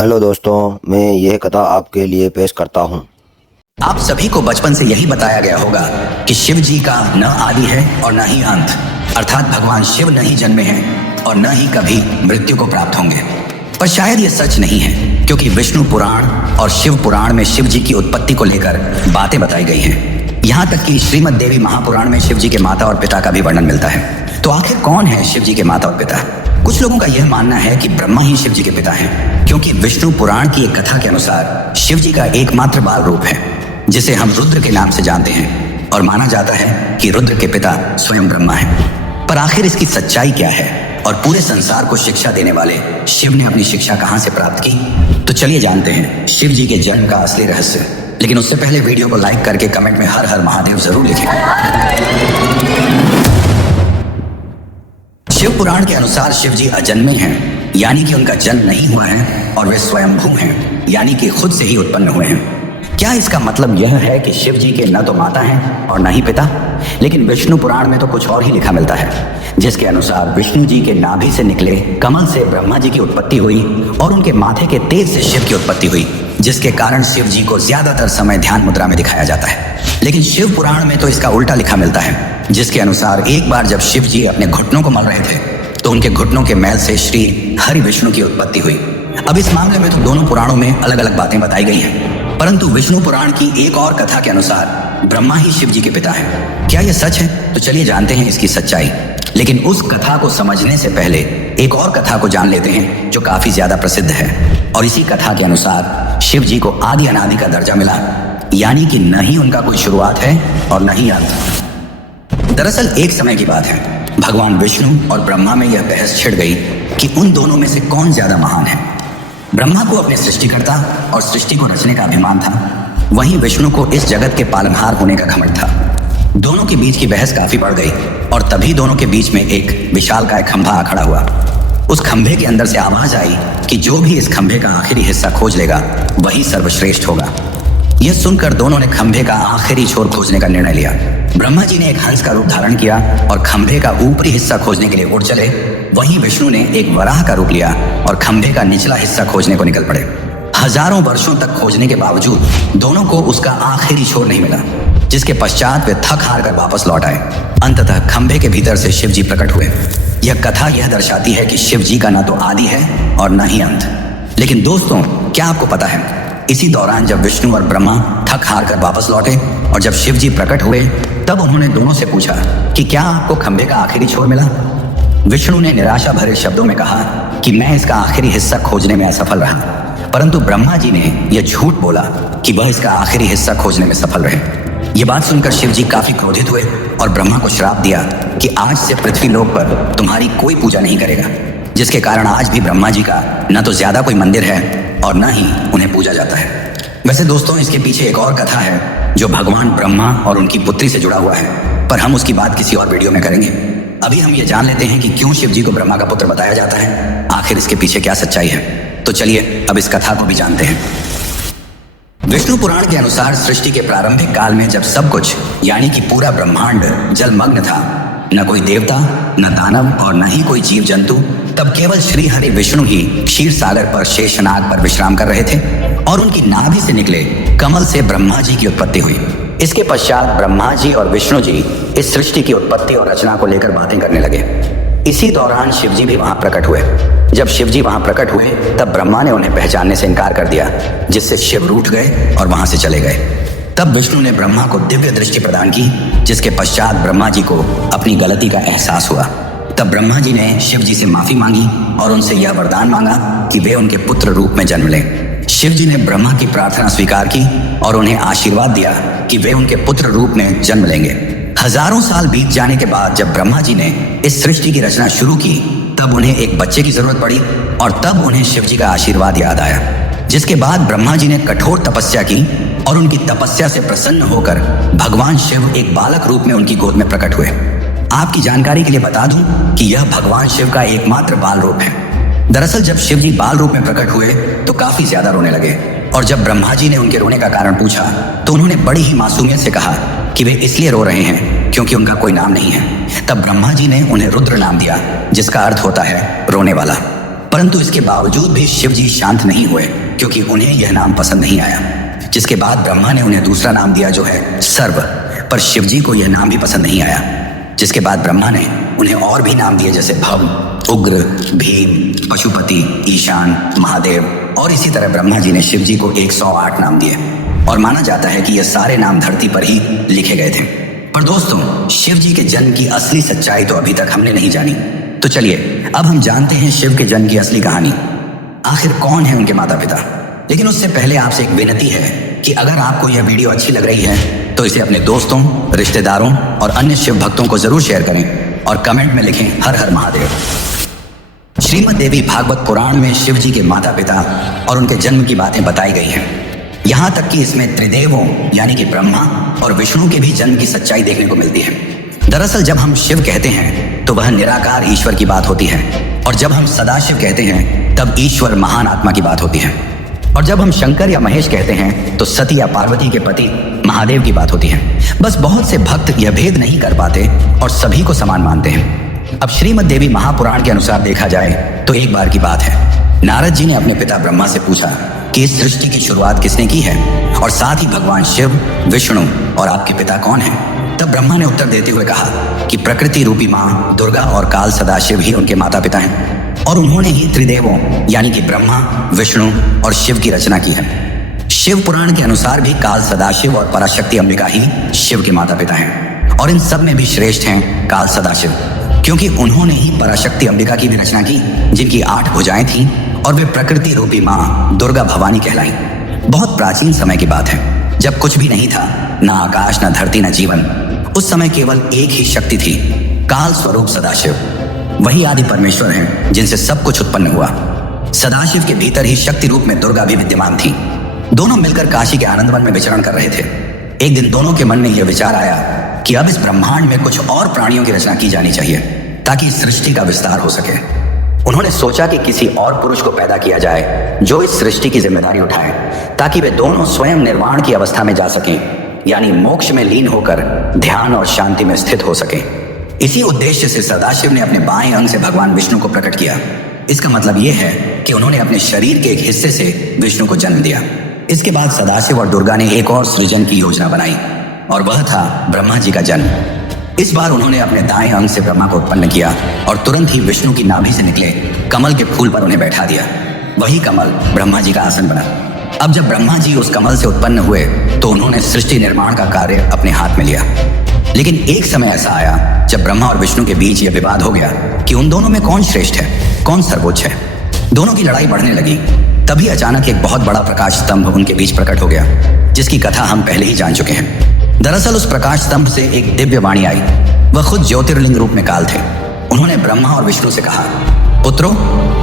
Hello दोस्तों, मैं यह कथा आपके लिए पेश करता हूँ। आप सभी को बचपन से यही बताया गया होगा कि शिव जी का न आदि है और न ही अंत, अर्थात भगवान शिव न ही जन्मे हैं और न ही कभी मृत्यु को प्राप्त होंगे। पर शायद ये सच नहीं है, क्योंकि विष्णु पुराण और शिव पुराण में शिव जी की उत्पत्ति को लेकर बातें बताई गई हैं। यहाँ तक कि श्रीमद् देवी महापुराण में शिव जी के माता और पिता का भी वर्णन मिलता है। तो आखिर कौन है शिव जी के माता और पिता? कुछ लोगों का यह मानना है कि ब्रह्मा ही शिव जी के पिता हैं, क्योंकि विष्णु पुराण की एक कथा के अनुसार शिव जी का एकमात्र बाल रूप है, जिसे हम रुद्र के नाम से जानते हैं, और माना जाता है कि रुद्र के पिता स्वयं ब्रह्मा हैं। पर आखिर इसकी सच्चाई क्या है और पूरे संसार को शिक्षा देने वाले शिव ने अपनी शिक्षा कहां से प्राप्त की? तो चलिए जानते हैं शिव जी के जन्म का असली रहस्य। लेकिन उससे पहले वीडियो को लाइक करके कमेंट में हर हर महादेव जरूर लिखें। शिव पुराण के अनुसार शिव जी अजन्मे हैं, यानी कि उनका जन्म नहीं हुआ है, और वे स्वयंभू हैं, यानी कि खुद से ही उत्पन्न हुए हैं। क्या इसका मतलब यह है कि शिव जी के न तो माता हैं और न ही पिता? लेकिन विष्णु पुराण में तो कुछ और ही लिखा मिलता है, जिसके अनुसार विष्णु जी के नाभि से निकले कमल से ब्रह्मा जी की उत्पत्ति हुई और उनके माथे के तेज से शिव की उत्पत्ति हुई, जिसके कारण शिव जी को ज्यादातर समय ध्यान मुद्रा में दिखाया जाता है। लेकिन शिव पुराण में तो इसका उल्टा लिखा मिलता है, जिसके अनुसार एक बार जब शिव जी अपने घुटनों को मल रहे थे तो उनके घुटनों के मैल से श्री हरि विष्णु की उत्पत्ति हुई। अब इस मामले में तो दोनों पुराणों में अलग अलग बातें बताई गई हैं, परंतु विष्णु पुराण की एक और कथा के अनुसार ब्रह्मा ही शिव जी के पिता हैं। क्या यह सच है? तो चलिए जानते हैं इसकी सच्चाई। लेकिन उस कथा को समझने से पहले एक और कथा को जान लेते हैं, जो काफी ज्यादा प्रसिद्ध है। और इसी कथा के अनुसार शिव जी को आदि अनादि का दर्जा मिला, यानी कि न ही उनका कोई शुरुआत है और न ही अंत। दरअसल एक समय की बात है, भगवान विष्णु और ब्रह्मा में यह बहस छिड़ गई कि उन दोनों में से कौन ज्यादा महान है। ब्रह्मा को अपने सृष्टिकर्ता और सृष्टि को रचने का अभिमान था, वहीं विष्णु को इस जगत के पालनहार होने का घमंड था। दोनों के बीच की बहस काफी बढ़ गई और तभी दोनों के बीच में एक विशालकाय खंभा आ खड़ा हुआ। उस खंभे के अंदर से आवाज आई कि जो भी इस खंभे का आखिरी हिस्सा खोज लेगा वही सर्वश्रेष्ठ होगा। यह सुनकर दोनों ने खंभे का आखिरी छोर खोजने का निर्णय लिया। ब्रह्मा जी ने एक हंस का रूप धारण किया और खंभे का ऊपरी हिस्सा खोजने के लिए उड़ चले। वहीं विष्णु ने एक वराह का रूप लिया और खंभे का निचला हिस्सा खोजने को निकल पड़े। हजारों वर्षों तक खोजने के बावजूद दोनों को उसका आखिरी छोर नहीं मिला, जिसके पश्चात वे थक हार कर वापस लौट आए। अंततः खंभे के भीतर से शिव जी प्रकट हुए। यह कथा यह दर्शाती है कि शिव जी का न तो आदि है और न ही अंत। लेकिन दोस्तों, क्या आपको पता है, इसी दौरान जब विष्णु और ब्रह्मा थक हार कर वापस लौटे और जब शिव जी प्रकट हुए, तब उन्होंने दोनों से पूछा कि क्या आपको खंभे का आखिरी छोर मिला? विष्णु ने निराशा भरे शब्दों में कहा कि मैं इसका आखिरी हिस्सा खोजने में असफल रहा। परंतु ब्रह्मा जी ने यह झूठ बोला कि वह इसका आखिरी हिस्सा खोजने में सफल रहे। यह बात सुनकर शिव जी काफी क्रोधित हुए और ब्रह्मा को श्राप दिया कि आज से पृथ्वी लोक पर तुम्हारी कोई पूजा नहीं करेगा, जिसके कारण आज भी ब्रह्मा जी का न तो ज्यादा कोई मंदिर है और न ही उन्हें पूजा जाता है। वैसे दोस्तों, इसके पीछे एक और कथा है जो भगवान ब्रह्मा और उनकी पुत्री से जुड़ा हुआ है, पर हम उसकी बात किसी और वीडियो में करेंगे। अभी हम ये जान लेते हैं कि क्यों शिव जी को ब्रह्मा का पुत्र बताया जाता है, आखिर इसके पीछे क्या सच्चाई है। तो चलिए अब इस कथा को भी जानते हैं। विष्णु पुराण के अनुसार सृष्टि के प्रारंभिक काल में जब सब कुछ यानी कि पूरा ब्रह्मांड जलमग्न था, न कोई देवता, न दानव और न ही कोई जीव जंतु, तब केवल श्री हरि विष्णु ही क्षीर सागर पर शेषनाग पर विश्राम कर रहे थे और उनकी नाभि से निकले कमल से ब्रह्मा जी की उत्पत्ति हुई। इसके पश्चात ब्रह्मा जी और विष्णु जी इस सृष्टि की उत्पत्ति और रचना को लेकर बातें करने लगे। इसी दौरान शिव जी भी वहां प्रकट हुए। जब शिव जी वहां प्रकट हुए तब ब्रह्मा ने उन्हें पहचानने से इनकार कर दिया, जिससे शिव रूठ गए और वहां से चले गए। तब विष्णु ने ब्रह्मा को दिव्य दृष्टि प्रदान की, जिसके पश्चात ब्रह्मा जी को अपनी गलती का एहसास हुआ। तब ब्रह्मा जी ने शिव जी से माफी मांगी और उनसे यह वरदान मांगा कि वे उनके पुत्र रूप में जन्म लें। शिव जी ने ब्रह्मा की प्रार्थना स्वीकार की और उन्हें आशीर्वाद दिया कि वे उनके पुत्र रूप में जन्म लेंगे। हजारों साल बीत जाने के बाद जब ब्रह्मा जी ने इस सृष्टि की रचना शुरू की, तब उन्हें एक बच्चे की जरूरत पड़ी और तब उन्हें शिव जी का आशीर्वाद याद आया, जिसके बाद ब्रह्मा जी ने कठोर तपस्या की और उनकी तपस्या से प्रसन्न होकर भगवान शिव एक बालक रूप में उनकी गोद में प्रकट हुए। आपकी जानकारी के लिए बता दूं कि यह भगवान शिव का एकमात्र बाल रूप है। दरअसल जब शिव जी बाल रूप में प्रकट हुए तो काफी ज्यादा रोने लगे, और जब ब्रह्मा जी ने उनके रोने का कारण पूछा तो उन्होंने बड़ी ही मासूमियत से कहा कि वे इसलिए रो रहे हैं क्योंकि उनका कोई नाम नहीं है। तब ब्रह्मा जी ने उन्हें रुद्र नाम दिया, जिसका अर्थ होता है रोने वाला। परंतु इसके बावजूद भी शिव जी शांत नहीं हुए, क्योंकि उन्हें यह नाम पसंद नहीं आया। जिसके बाद ब्रह्मा ने उन्हें दूसरा नाम दिया जो है सर्व, पर शिव जी को यह नाम भी पसंद नहीं आया। जिसके बाद ब्रह्मा ने उन्हें और भी नाम दिए, जैसे भव, उग्र, भीम, पशुपति, ईशान, महादेव, और इसी तरह ब्रह्मा जी ने शिव जी को 108 नाम दिए। और माना जाता है कि यह सारे नाम धरती पर ही लिखे गए थे। पर दोस्तों, शिव जी के जन्म की असली सच्चाई तो अभी तक हमने नहीं जानी। तो चलिए अब हम जानते हैं शिव के जन्म की असली कहानी। आखिर कौन है उनके माता पिता। लेकिन उससे पहले आपसे एक विनती है कि अगर आपको यह वीडियो अच्छी लग रही है तो इसे अपने दोस्तों, रिश्तेदारों और अन्य शिव भक्तों को जरूर शेयर करें और कमेंट में लिखें हर हर महादेव। श्रीमद् देवी भागवत पुराण में शिव जी के माता पिता और उनके जन्म की बातें बताई गई हैं। यहाँ तक कि इसमें त्रिदेवों यानी कि ब्रह्मा और विष्णु के भी जन्म की सच्चाई देखने को मिलती है। दरअसल जब हम शिव कहते हैं तो वह निराकार ईश्वर की बात होती है, और जब हम सदाशिव कहते हैं तब ईश्वर महान आत्मा की बात होती है, और जब हम शंकर या महेश कहते हैं तो सती या पार्वती के पति महादेव की बात होती है। बस बहुत से भक्त यह भेद नहीं कर पाते और सभी को समान मानते हैं। अब श्रीमद् देवी महापुराण के अनुसार देखा जाए तो एक बार की बात है, नारद जी ने अपने पिता ब्रह्मा से पूछा कि इस सृष्टि की शुरुआत किसने की है, और साथ ही भगवान शिव, विष्णु और आपके पिता कौन हैं। तब ब्रह्मा ने उत्तर देते हुए कहा कि प्रकृति रूपी माँ दुर्गा और काल सदाशिव ही उनके माता पिता हैं, और उन्होंने ही त्रिदेवों यानी कि ब्रह्मा, विष्णु और शिव की रचना की है। शिव पुराण के अनुसार भी काल सदाशिव और पराशक्ति अंबिका ही शिव के माता पिता हैं, और इन सब में भी श्रेष्ठ हैं काल सदाशिव, क्योंकि उन्होंने ही पराशक्ति अंबिका की भी रचना की, जिनकी 8 भुजाएं थीं और वे प्रकृति रूपी माँ दुर्गा भवानी कहलाई। बहुत प्राचीन समय की बात है, जब कुछ भी नहीं था, ना आकाश, ना धरती, ना जीवन। उस समय केवल एक ही शक्ति थी, काल स्वरूप सदाशिव। वही आदि परमेश्वर हैं जिनसे सब कुछ उत्पन्न हुआ। सदाशिव के भीतर ही शक्ति रूप में दुर्गा भी विद्यमान थी। दोनों मिलकर काशी के आनंदवन में विचरण कर रहे थे। एक दिन दोनों के मन में यह विचार आया कि अब इस ब्रह्मांड में कुछ और प्राणियों की रचना की जानी चाहिए, ताकि इस सृष्टि का विस्तार हो सके। उन्होंने सोचा कि किसी और पुरुष को पैदा किया जाए जो इस सृष्टि की जिम्मेदारी उठाए, ताकि वे दोनों स्वयं निर्वाण की अवस्था में जा सकें, यानी मोक्ष में लीन होकर ध्यान और शांति में स्थित हो सके। इसी उद्देश्य से सदाशिव ने अपने बाएं अंग से भगवान विष्णु को प्रकट किया। इसका मतलब यह है कि उन्होंने अपने शरीर के एक हिस्से से विष्णु को जन्म दिया। इसके बाद सदाशिव और दुर्गा ने एक और सृजन की योजना बनाई, और वह था ब्रह्मा जी का जन्म। इस बार उन्होंने अपने दाएं अंग से ब्रह्मा को उत्पन्न किया और तुरंत ही विष्णु की नाभि से निकले कमल के फूल पर उन्हें बैठा दिया। वही कमल ब्रह्मा जी का आसन बना। अब जब ब्रह्मा जी उस कमल से उत्पन्न हुए तो उन्होंने सृष्टि निर्माण का कार्य अपने हाथ में लिया। लेकिन एक समय ऐसा आया जब ब्रह्मा और विष्णु के बीच यह विवाद हो गया कि उन दोनों में कौन श्रेष्ठ है, कौन सर्वोच्च है। दोनों की लड़ाई बढ़ने लगी। तभी अचानक एक बहुत बड़ा प्रकाश स्तंभ उनके बीच प्रकट हो गया, जिसकी कथा हम पहले ही जान चुके हैं। दरअसल उस प्रकाश स्तंभ से एक दिव्य वाणी आई। वह खुद ज्योतिर्लिंग रूप में काल थे। उन्होंने ब्रह्मा और विष्णु से कहा, पुत्रों,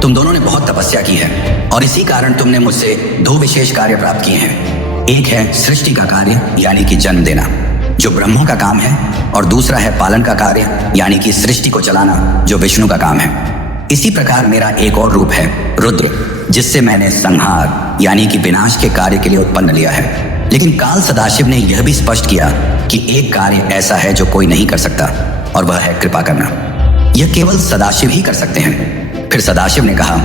तुम दोनों ने बहुत तपस्या की है और इसी कारण तुमने मुझसे 2 विशेष कार्य प्राप्त किए हैं। एक है सृष्टि का कार्य यानी कि जन्म देना, जो ब्रह्मा का काम है, और दूसरा है पालन का कार्य यानी कि सृष्टि को चलाना, जो विष्णु का काम है। इसी प्रकार मेरा एक और रूप है रुद्र, जिससे मैंने संहार यानी कि विनाश के कार्य के लिए उत्पन्न लिया है। लेकिन काल सदाशिव ने यह भी स्पष्ट किया कि एक कार्य ऐसा है जो कोई नहीं कर सकता, और वह है कृपा करना। यह केवल सदाशिव ही कर सकते हैं। फिर सदाशिव ने कहा,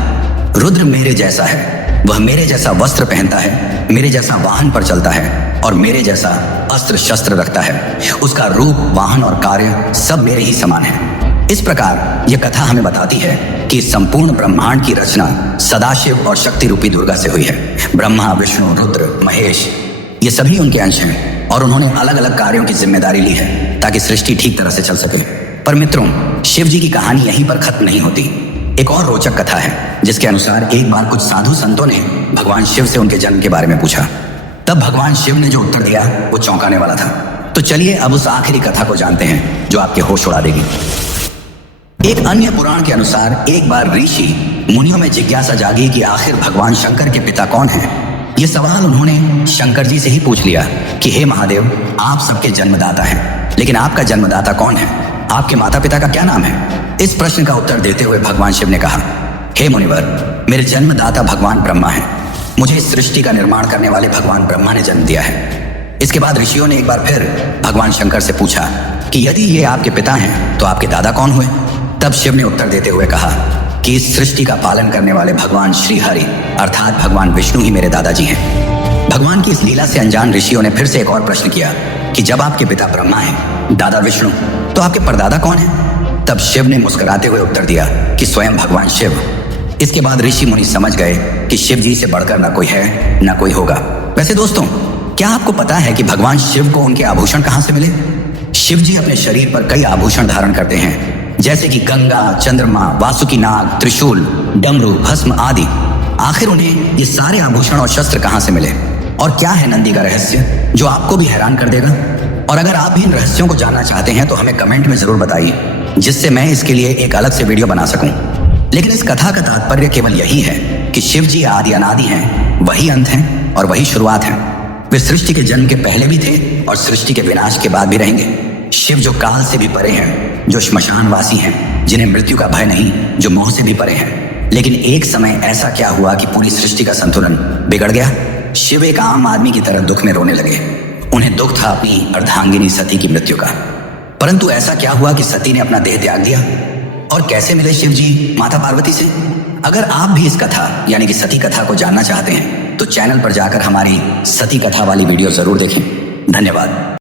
रुद्र मेरे जैसा है, वह मेरे जैसा वस्त्र पहनता है, मेरे जैसा वाहन पर चलता है और मेरे जैसा अस्त्र शस्त्र रखता है। उसका रूप, वाहन और कार्य सब मेरे ही समान है। इस प्रकार यह कथा हमें बताती है कि संपूर्ण ब्रह्मांड की रचना सदाशिव और शक्ति रूपी दुर्गा से हुई है। ब्रह्मा, विष्णु, रुद्र, महेश, ये सभी उनके अंश हैं, और उन्होंने अलग अलग कार्यों की जिम्मेदारी ली है ताकि सृष्टि ठीक तरह से चल सके। पर मित्रों, शिव जी की कहानी यहीं पर खत्म नहीं होती। एक और रोचक कथा है, जिसके अनुसार एक बार कुछ साधु संतों ने भगवान शिव से उनके जन्म के बारे में पूछा। तब भगवान शिव ने जो उत्तर दिया वो चौंकाने वाला था। तो चलिए अब उस आखिरी कथा को जानते हैं जो आपके होश उड़ा देगी। एक अन्य पुराण के अनुसार एक बार ऋषि मुनियों में जिज्ञासा जागी कि आखिर भगवान शंकर के पिता कौन हैं। ये सवाल उन्होंने शंकर जी से ही पूछ लिया कि हे महादेव, आप सबके जन्मदाता हैं, लेकिन आपका जन्मदाता कौन है? आपके माता पिता का क्या नाम है? इस प्रश्न का उत्तर देते हुए भगवान शिव ने कहा, हे मुनिवर, मेरे जन्मदाता भगवान ब्रह्मा हैं। मुझे इस सृष्टि का निर्माण करने वाले भगवान ब्रह्मा ने जन्म दिया है। इसके बाद ऋषियों ने एक बार फिर भगवान शंकर से पूछा कि यदि ये आपके पिता हैं तो आपके दादा कौन हुए? तब शिव ने उत्तर देते हुए कहा कि इस सृष्टि का पालन करने वाले भगवान श्री हरि अर्थात भगवान विष्णु ही मेरे दादाजी हैं। भगवान की इस लीला से अनजान ऋषियों ने फिर से एक और प्रश्न किया कि जब आपके पिता ब्रह्मा हैं, दादा विष्णु, तो आपके परदादा कौन है? तब शिव ने मुस्कुराते हुए उत्तर दिया कि स्वयं भगवान शिव। इसके बाद ऋषि मुनि समझ गए कि शिव जी से बढ़कर न कोई है न कोई होगा। वैसे दोस्तों, क्या आपको पता है कि भगवान शिव को उनके आभूषण कहां से मिले? शिव जी अपने शरीर पर कई आभूषण धारण करते हैं, जैसे कि गंगा, चंद्रमा, वासुकी नाग, त्रिशूल, डमरू, भस्म आदि। आखिर उन्हें ये सारे आभूषण और शस्त्र कहां से मिले? और क्या है नंदी का रहस्य जो आपको भी हैरान कर देगा? और अगर आप भी इन रहस्यों को जानना चाहते हैं तो हमें कमेंट में जरूर बताइए, जिससे मैं इसके लिए एक अलग से वीडियो बना सकूं। लेकिन इस कथा का तात्पर्य केवल यही है कि शिव जी आदि अनादि हैं, वही अंत हैं और वही शुरुआत है। वे सृष्टि के जन्म के पहले भी थे और सृष्टि के विनाश के बाद भी रहेंगे। शिव जो काल से भी परे हैं, जो श्मशानवासी हैं, जिन्हें मृत्यु का भय नहीं, जो मोह से भी परे हैं। लेकिन एक समय ऐसा क्या हुआ कि पूरी सृष्टि का संतुलन बिगड़ गया। शिव एक आम आदमी की तरह दुख में रोने लगे। उन्हें दुख था अपनी अर्धांगिनी सती की मृत्यु का। परंतु ऐसा क्या हुआ कि सती ने अपना देह त्याग दिया? और कैसे मिले शिव जी माता पार्वती से? अगर आप भी इस कथा यानी कि सती कथा को जानना चाहते हैं तो चैनल पर जाकर हमारी सती कथा वाली वीडियो जरूर देखें। धन्यवाद।